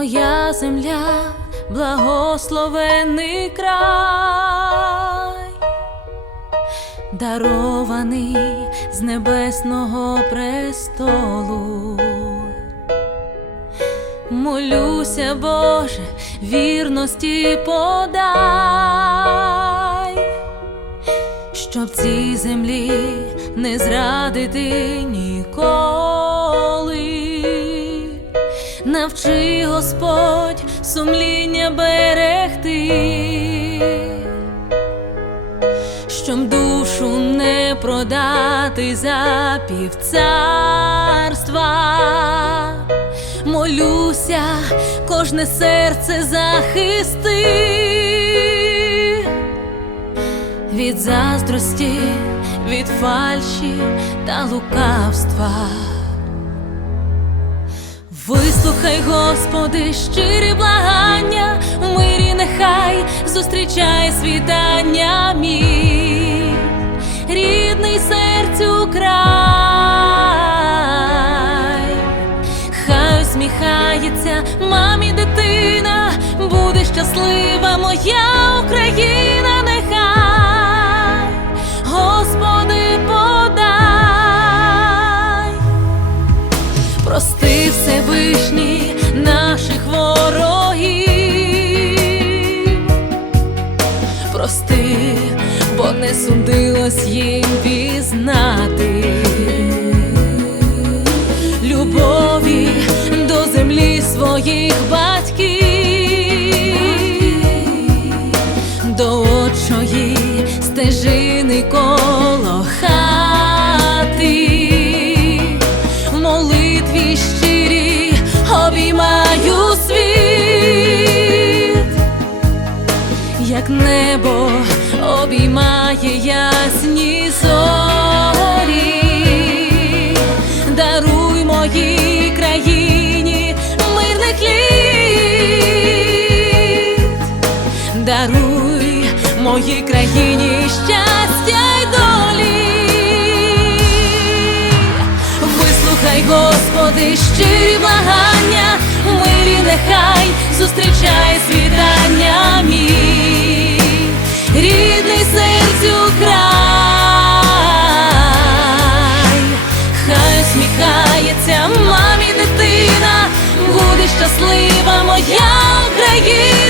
моя земля, благословений край, дарований з небесного престолу. Молюся, Боже, вірності подай, щоб цій землі не зрадити ніколи. Навчи Господь сумління берегти, щоб душу не продати за півцарства. Молюся, кожне серце захисти від заздрості, від фальші та лукавства. Вислухай, Господи, щирі благання, в мирі нехай зустрічає світання мій, рідний серцю край, хай усміхається мамі дитина, буде щаслива моя Україна, судилось їм пізнати. Любові до землі своїх батьків, до отчої стежини коло хати моїй країні щастя й долі, вислухай, Господи, щирі благання, милі нехай зустрічає світання мій, рідний серцю край, хай усміхається мамі дитина, буде щаслива моя Україна.